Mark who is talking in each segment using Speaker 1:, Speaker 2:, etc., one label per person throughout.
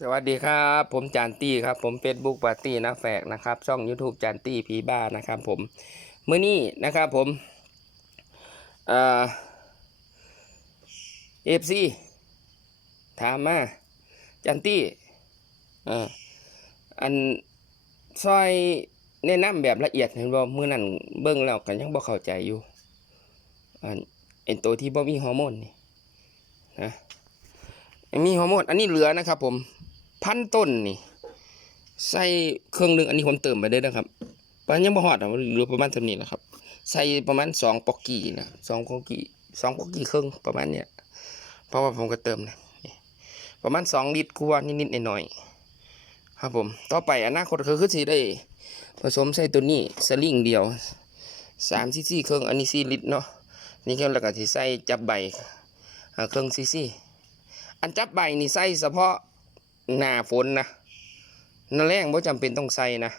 Speaker 1: สวัสดีครับ ผมจานตี้ครับ ผม Facebook ปาร์ตี้นะแฝกนะครับ ช่อง YouTube จานตี้ผีบ้านะครับผมเมื้อนี้นะครับผมเอ่อฟซีถามมาจานตี้เอ่ออันซอยแนะนำแบบละเอียดเห็นบ่มื้อนั้นเบิ่งแล้วก็ยังบ่เข้าใจอยู่อันเอ็นตัวที่บ่มีฮอร์โมนนี่นะมีฮอร์โมนอันนี้เหลือนะครับผม พันต้นนี่ ใส่เครื่องหนึงอันนี้ผมเติมไปได้นะครับปานยังบ่ฮอดอะเหลือประมาณเท่านี้นะครับ ใส่ประมาณสองปอกกี้นะสองปอกกี้สองปอกกี้ครึ่งประมาณเนี้ยเพราะว่าผมก็เติมนะประมาณสองลิตรกว่านิดๆหน่อยๆครับผมต่อไปอนาคตคือคือสิได้ ผสมใส่ตัวนี้สลิงเดียวสามซีซีเครื่องอันนี้สี่ลิตรเนาะนี่ก็แล้วก็สิใส่จับใบเครื่องซีซีอันจับใบนี่ใส่เฉพาะ หน้าฝนนะหน้าแรงบ่จำเป็นต้องใส่นะ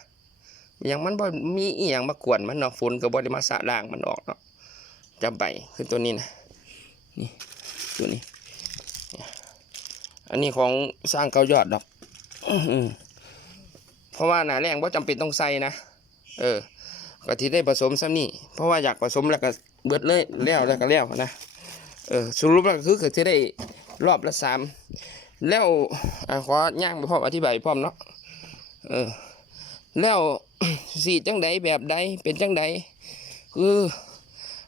Speaker 1: อย่างมันบ่มีอีหยังมากวนมันเนาะฝนก็บ่ได้มาสะล้างมันออกเนาะจำไปคือตัวนี้นะนี่ตัวนี้ อันนี้ของสร้างเกายอดดอกเพราะว่าหน้าแรงบ่จำเป็นต้องใส่นะเออก็ที่ได้ผสมซ้ำนี่เพราะว่าอยากผสมแล้วก็เบิดเลยแล้วแล้วก็แล้วนะเออสรุปแล้วคือก็ที่ได้รอบละสาม แล้วอขอย่างไปพร้อมอธิบายพร้อมเนาะเออ แล้วสีจังใดแบบใดเป็นจังใดคือ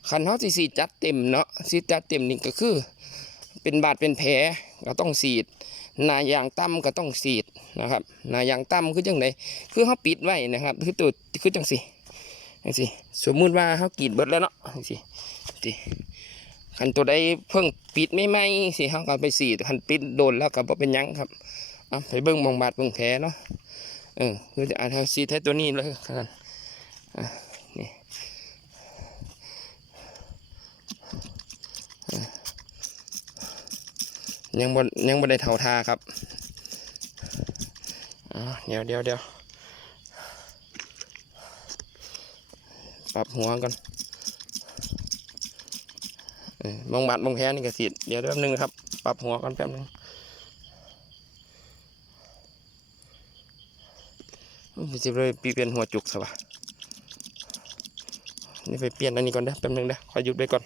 Speaker 1: ขันเขาสิสีจัดเต็มเนาะสีจัดเต็มนี่ก็คือ เป็นบาดเป็นแผลก็ต้องสีดนายางต่ำก็ต้องสีดนะครับนายางต่ำคือจังใดคือเขาปิดไว้นะครับ คือตัวคือจังสิจังสิสมมุติว่าเขากรีดเบิดแล้วเนาะจังสิสิ คันตัวใดเพิ่งปิดไม่ไหมสิเขาก็ไปสีดคันปิดโดนแล้วก็บ่เป็นยังครับเอาไปเบิ่งบองบาดเบิ่งแผลเนาะเออคือจะอ่านสีดให้ตัวนี้เลยครับนี่ยังบ่ยังบ่ได้เท่าทาครับเดี๋ยวเดี๋ยวเดี๋ยวปรับหัวก่อน มองบาดมองแพ้นี่ก็สีเดี๋ยวแป๊บนึงครับ ปรับหัวกันแป๊บนึงพี่จิบเลยปีเปลี่ยนหัวจุกสวะนี่ไปเปลี่ยนอันนี้ก่อนเด้อแป๊บนึงเด้อขอหยุดไว้ก่อน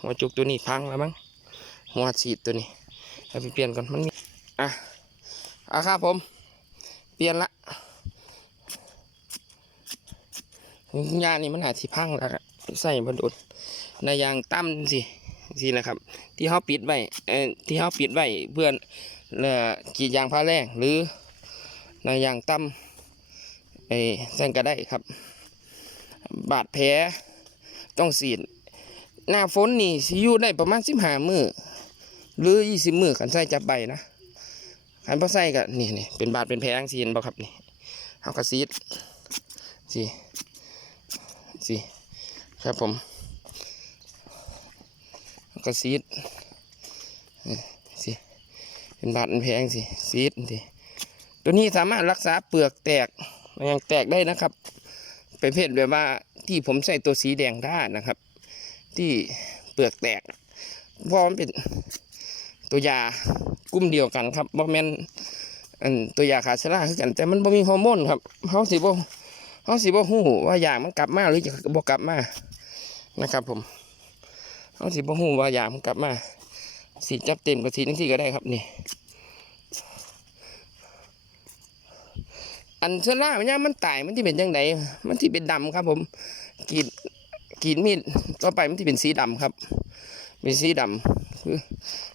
Speaker 1: หัวจุกตัวนี้พังแล้วมั้ง หัวฉีดตัวนี้ให้ไปเปลี่ยนก่อนมันมีอะอะครับผม เปลี่ยนละยานี่มันอาจที่พังแล้วอะ ใส่บนอุดในยางตั้มสิสินะครับ ที่เขาปิดไว้เออที่เขาปิดไว้เพื่อนเอ่อกีดยางผ้าแรงหรือในยางตั้มไอ้สั่นก็ได้ครับ บาดแผลต้องสีดหน้าฝนนี่สิอยู่ได้ประมาณสิบห้ามือหรือยี่สิบมือขันใส่จับใบนะขันพอใส่ก็นี่นี่เป็นบาดเป็นแผลจังซีนบ่ครับนี่เขาก็ซีดสิสิ ครับผมแล้วก็ซีดสิเป็นบาดเป็นแพงสิซีดสิตัวนี้สามารถรักษาเปลือกแตกยังแตกได้นะครับ เป็นเพศแบบว่าที่ผมใส่ตัวสีแดงได้นะครับ ที่เปลือกแตกเพราะมันเป็นตัวยากลุ่มเดียวกันครับบ่แม่นอันตัวยาขาดสลาคือกัน แต่มันบ่มีฮอร์โมนครับเขาสิบ่เขาสิบ่ฮู้ว่ายามันกลับมาหรือจะบ่กลับมา นะครับ ผมเอาสีบ่หูว่ายามกลับมา สีจับเต็มกับสีนั่งสีก็ได้ครับนี่ อันเชื้อราเนี่ยมันตายมันที่เป็นยังไงมันที่เป็นดำครับ ผมกีดกีดมีดต่อไปมันที่เป็นสีดำครับ เป็นสีดำคือ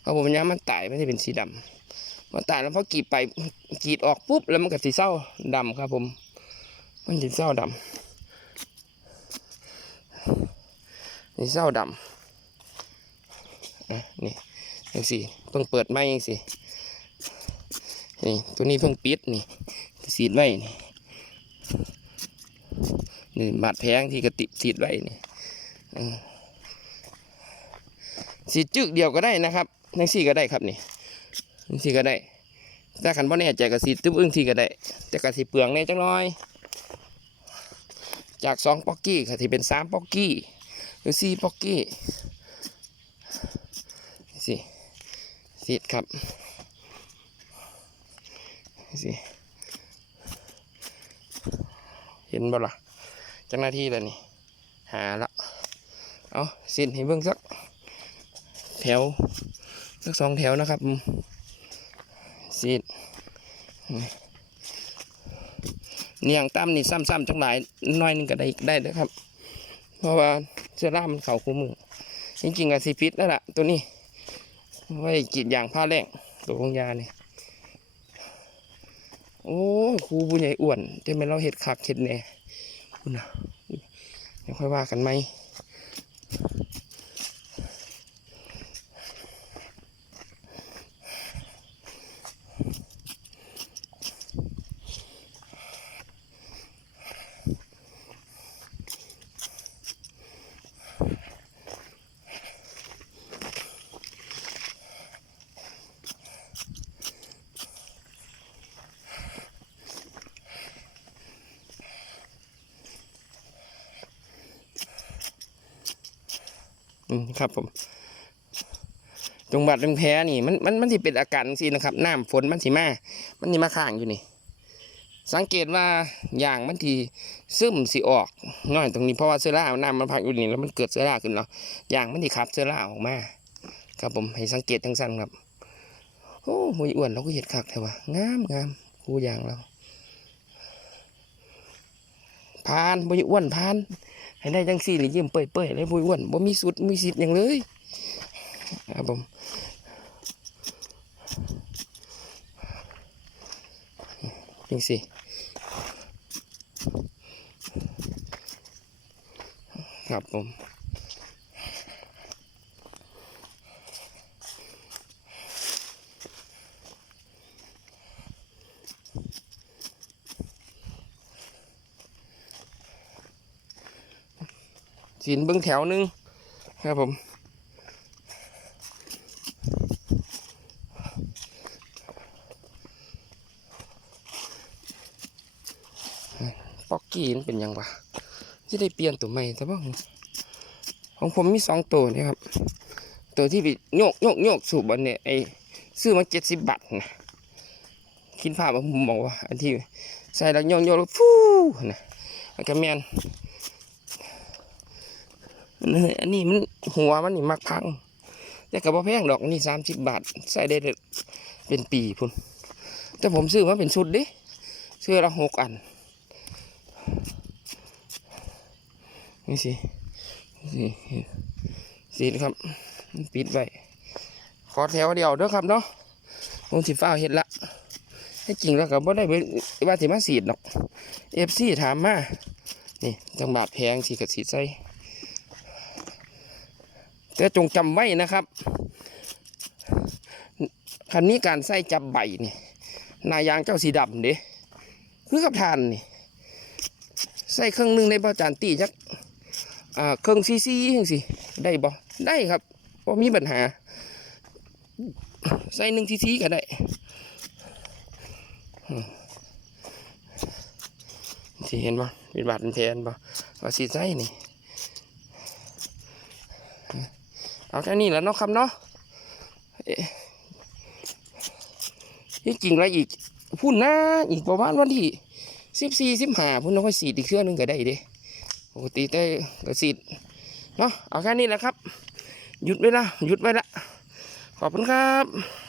Speaker 1: พอผมเนี่ยมันตายมันที่เป็นสีดำมันตายแล้วพอกีดไปกีดออกปุ๊บแล้วมันก็สีเศร้าดำครับ ผม มันสีเศร้าดำ นี่เศร้าดำอะนี่ยังสิเพิ่งเปิดไม้ยังสินี่ตัวนี้เพิ่งปิดนี่สีดไว้นี่นี่บาดแผลที่กระติสีดไว้นี่สีดจึกเดียวก็ได้นะครับยังสี่ก็ได้ครับนี่ยังสี่ก็ได้ถ้าขันบ่แน่ใจก็สีตึ้บอึ้งที่ก็ได้ แต่ก็สีเปลืองแน่จังน้อย จากสองป๊อกกี้ค่ะที่เป็นสามป๊อกกี้ หรือซีป๊อกกี้สิสีดครับสิเห็นบ่ล่ะจังหน้าที่แล้วนี่ หาละเอาสิให้เบิ่งสัก แถว สักสองแถวนะครับสิ้นนี่เนียงตั้มนี่ซ้ำๆจังหลายน้อยนึงก็ได้ได้เด้อครับ เพราะว่าเสื้อล่ามันเข่าคู่มือจริงๆกับซีพิษนั่นแหละตัวนี้ไว้กีดยางผ้าแรงตัวของยาเนี่ยโอ้ครูผู้ใหญ่อ้วนจะเป็นเราเห็ดขักเห็ดแหน่คุณนะเดี๋ยวค่อยว่ากันไหม อืมครับ ผมจังหวัดเรืองแพนี่มันมันมันสิเป็นอาการสินะครับน้ำฝนมันสิมามันสิมาข้างอยู่นี่ สังเกตว่าอย่างมันทีซึมสิออกน้อยตรงนี้เพราะว่าเสื้อราน้ำมันพักอยู่นี่แล้วมันเกิดเสื้อราขึ้นเนาะอย่างมันทีขับเสื้อราออกมาครับผมให้สังเกตทั้งสั้นครับโอ้หมูอ้วนเราก็เห็ดคักแต่ว่างามงามคูอย่างเราพานหมูอ้วนพาน ให้ได้จังสี่หรือยิ้มเปื่อยๆเลยบุยอ้วนบ่มีสุดมีสิทธิ์อย่างเลยครับผมจังสี่ครับผม สินเบิ้องแถวหนึงครับผมป๊อกกี้นเป็นยังวะที่ได้เปลี่ยนตัวใหม่แต่ว่าของผมมีสองตัวนี่ครับ ตัวที่ไปโยกโยกโยกสูบอันเนี่ยไอซื้อมาเจ็ดสิบบาทนะคิดภาพว่าผมบอกว่า อันที่ใส่แล้วโยกโยกแล้วฟูนะแล้วก็แมน อันนี้อันนี้มันหัวมันนี่มักพัง แต่กับว่าแพงดอกนี่สามสิบบาท ใส่ได้เป็นปีพุ่น แต่ผมซื้อมาเป็นชุดดิซื้อละหกอัน นี่สินี่สิครับ ปิดไว้ขอแถวเดียวเด้อครับเนาะผมสิฟ้าเห็ดละให้จริงแล้วก็บ่ได้ไปว่าสิมาสีดหรอกเอฟซีถามมา นี่จังบาทแพงสีกับสีใส่ แต่จงจำไว้นะครับคันนี้การใส่จับใบนี่นายางเจ้าสีดำเด้คือกับทานนี่ใส่เครื่องหนึงในประจานตีจักอ่าเครื่องซีซีจังสิได้บ่ได้ครับบ่มีปัญหา ใส่หนึ่งซีซีก็ได้สิเห็นบ่เป็นบาทเป็นแทนบ่ว่าสีใส่นี่ เอาแค่นี้แหล้วเนาะครับเนาะนี่จริงแล้วอีกพูดนะอีกประมาณวันที่สิบสี่สิบห้าพุ่นน้อยสีดอีกเครื่องหนึงก็ได้เด้ปกติได้ก็สีดเนาะเอาแค่นี้แหละครับ หยุดไว้ละหยุดไว้ละขอบคุณครับ